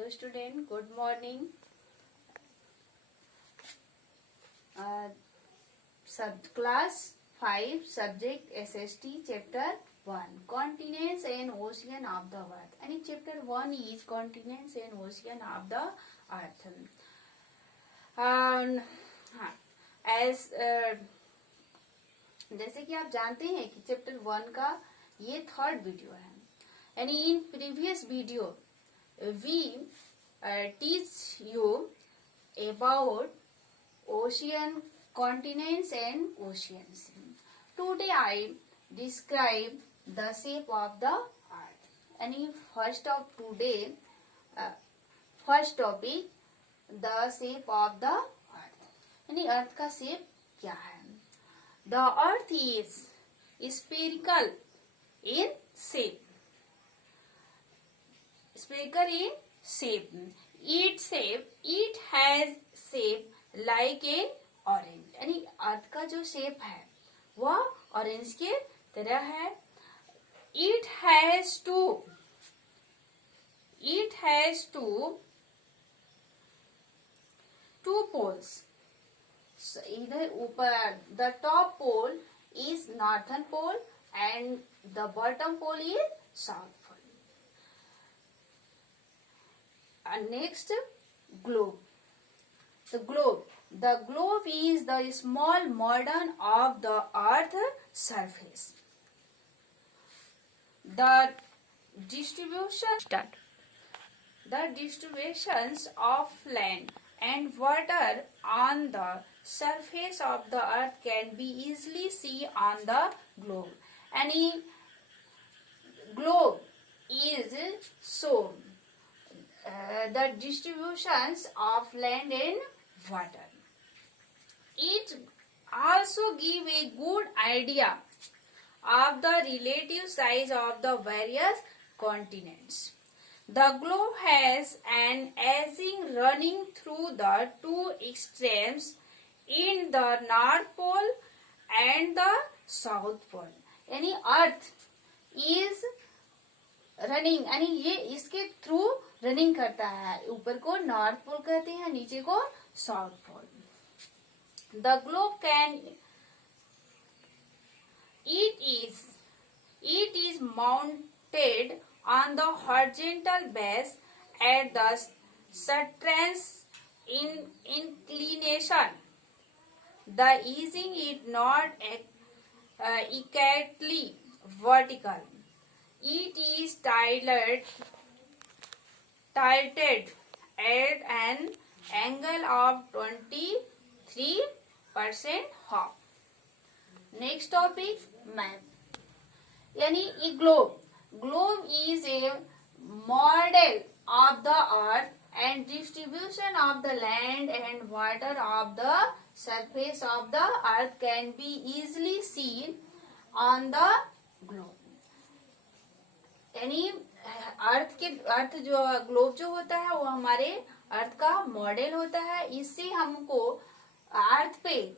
Hello student, good morning. Class 5 subject SST chapter 1 continents and ocean of the earth. And chapter 1 is continents and ocean of the earth. As जैसे कि आप जानते हैं कि chapter 1 का ये third video है. And in previous video we teach you about ocean, continents and oceans. Today I describe the shape of the earth. And first of today first topic, the shape of the earth. यानी अर्थ का shape क्या है? The earth is spherical in shape. Spherical in shape. It has shape like an orange. यानी अर्थ का जो shape है वह orange के तरह है. It has two poles. So इधर ऊपर the top pole is northern pole and the bottom pole is south pole. And next, globe. The globe is the small model of the earth surface. The distributions of land and water on the surface of the earth can be easily seen on the globe. Any globe is shown the distributions of land and water. It also gives a good idea of the relative size of the various continents. The globe has an axis running through the two extremes in the North Pole and the South Pole. यानी अर्थ is running यानी ये इसके through running करता है. ऊपर को north pole कहते हैं, नीचे को south pole. The globe can it is mounted on the horizontal base at the certain inclination. The easing is not exactly vertical. It is tilted at an angle of 23% half. Next topic, map. यानी ये globe is a model of the earth and distribution of the land and water of the surface of the earth can be easily seen on the globe. यानी अर्थ जो globe जो होता है वो हमारे अर्थ का मॉडल होता है. इससे हमको अर्थ पे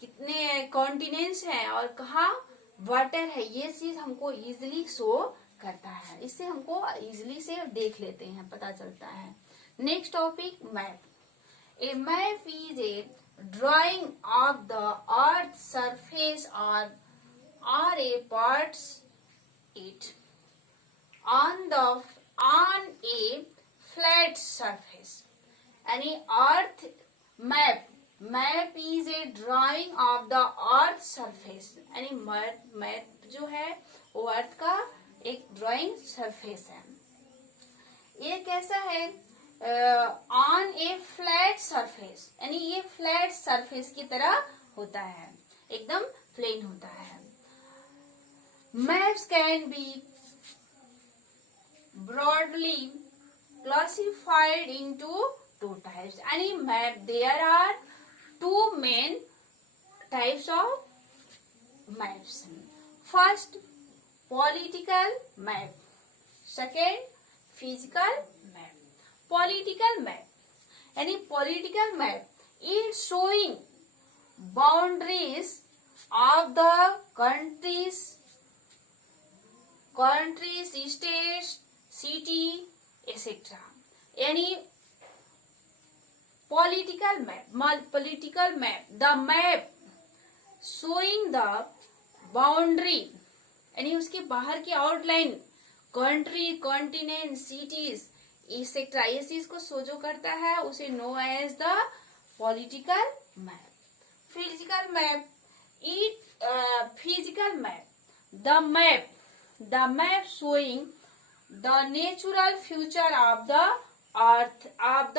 कितने कॉन्टिनेंट्स हैं और कहाँ वाटर है ये चीज हमको इजीली शो करता है. इससे हमको इजीली से देख लेते हैं, पता चलता है. Next topic, map. A map is a drawing of the earth surface और a parts it on a flat surface. यानी earth map is a drawing of the earth surface. यानी मैप जो है वो अर्थ का एक ड्राइंग सरफेस है. ये कैसा है? On A flat surface. यानी ये फ्लैट सरफेस की तरह होता है, एकदम प्लेन होता है. Maps can be broadly classified into two types. Any map, there are two main types of maps. First, political map. Second, physical map. Political map. Any political map is showing boundaries of the countries, states, city, etc. यानी political map, the map showing the boundary, यानी उसके बाहर की outline, country, continent, cities etcetera, ये चीज को show जो करता है उसे know as the political map. Physical map, physical map, the map showing the natural future of the earth, of the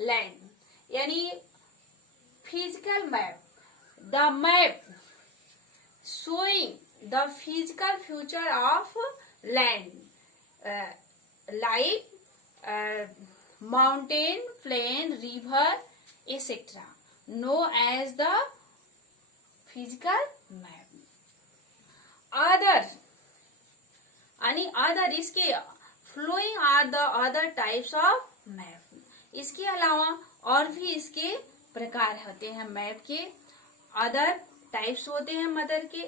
land. यानी physical map, the map showing the physical future of land, like mountain, plain, river, etc. known as the physical map. Other, इसके flowing are the other types of map. इसके अलावा और भी इसके प्रकार होते हैं मैप के. अदर टाइप्स होते हैं मदर के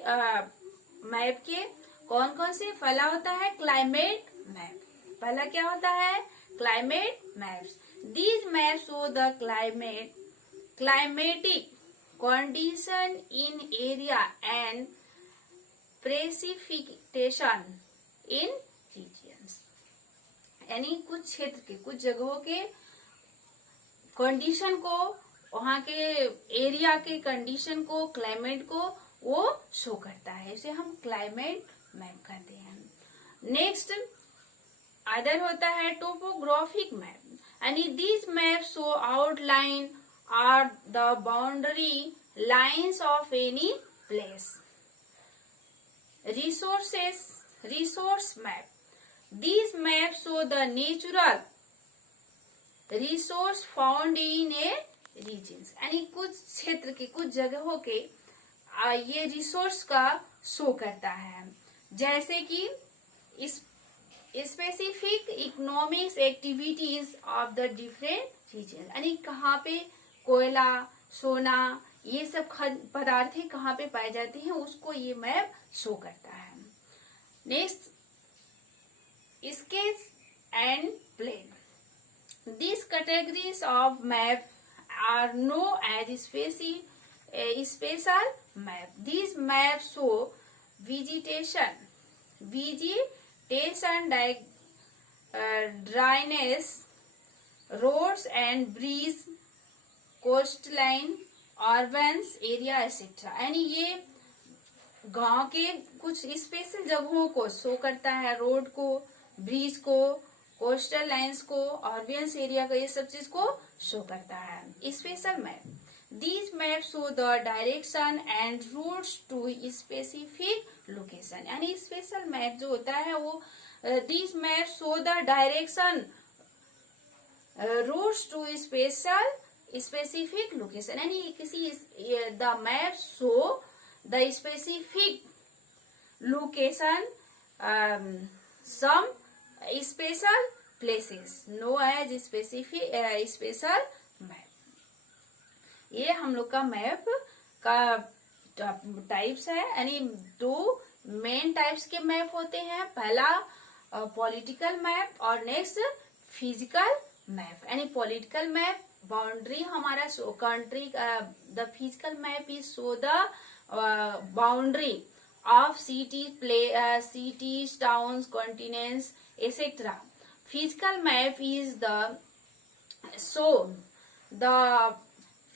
मैप के. कौन कौन से? पहला होता है क्लाइमेट मैप. पहला क्या होता है? Climate maps. These maps show the climatic condition in area and precipitation in regions. यानी कुछ क्षेत्र के, कुछ जगहों के कंडीशन को, वहां के एरिया के कंडीशन को, क्लाइमेट को वो शो करता है. इसे हम क्लाइमेट मैप कहते हैं. नेक्स्ट अदर होता है टोपोग्राफिक मैप. यानी these map show outline or the boundary lines of any place. Resource map. These map show the natural resource found in a regions. यानी कुछ क्षेत्र के, कुछ जगहों के ये रिसोर्स का शो करता है. जैसे कि specific economics activities of the different region. यानी कहाँ पे कोयला, सोना, ये सब पदार्थें कहाँ पे पाए जाते हैं, उसको ये मैप शो करता है. Next sketch and plan. These categories of map are known as spatial map. These maps show vegetation, drainage, roads and bridges, coastline, urban area, etc. यानी ये गांव के कुछ स्पेशल जगहों को शो करता है. रोड को, ब्रिज को, कोस्टल लाइन्स को, अर्बियंस एरिया का, ये सब चीज को शो करता है. Special map. These map show the direction and routes to specific location. यानी स्पेशल मैप जो होता है वो these map show the direction, routes to specific location. यानी किसी the map show the specific location some special places known as special map. ये हम लोग का मैप का टाइप्स है. यानी दो मेन टाइप्स के मैप होते हैं. पहला पॉलिटिकल मैप और नेक्स्ट फिजिकल मैप. यानी पॉलिटिकल मैप बाउंड्री हमारा show country, the physical map is show the boundary of cities, towns, continents, etc. Physical map is the show the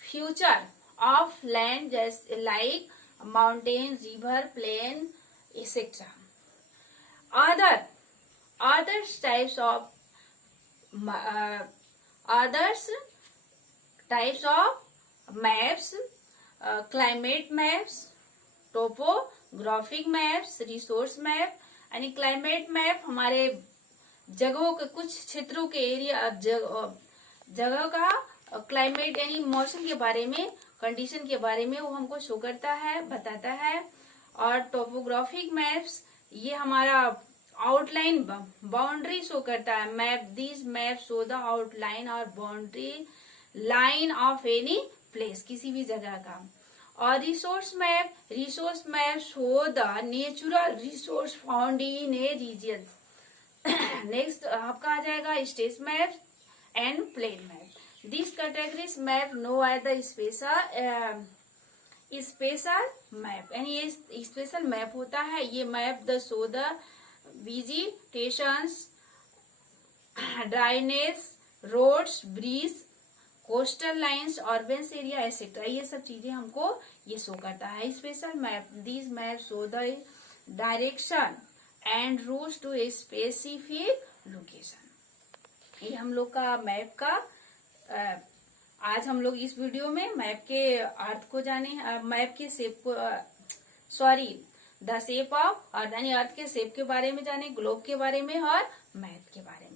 future of land, just like mountain, river, plain, etc. Other types of maps, climate maps, topographic maps, resource map. यानी climate map हमारे जगहों के, कुछ क्षेत्रों के area, जगह का climate यानी मौसम के बारे में, कंडीशन के बारे में वो हमको शो करता है, बताता है. और टोपोग्राफिक मैप्स ये हमारा आउटलाइन, बाउंड्री शो करता है. Map, these map show the outline और boundary line of any place, किसी भी जगह का. और resource map show the natural resource found in a region. Next आपका आ जाएगा state map. and plain map. These categories map know are the special map, यानी ये स्पेशल मैप होता है। ये map the show the vegetations, drainage, roads, bridge, coastal lines, urban area etcetera, ये सब चीजें हमको ये शो करता है special map. These map show the direction and routes to a specific location. ये हम लोग का मैप का आज हम लोग इस वीडियो में मैप के अर्थ को जाने, मैप के शेप को द शेप ऑफ, और यानी अर्थ के शेप के बारे में जाने, ग्लोब के बारे में और मैप के बारे में।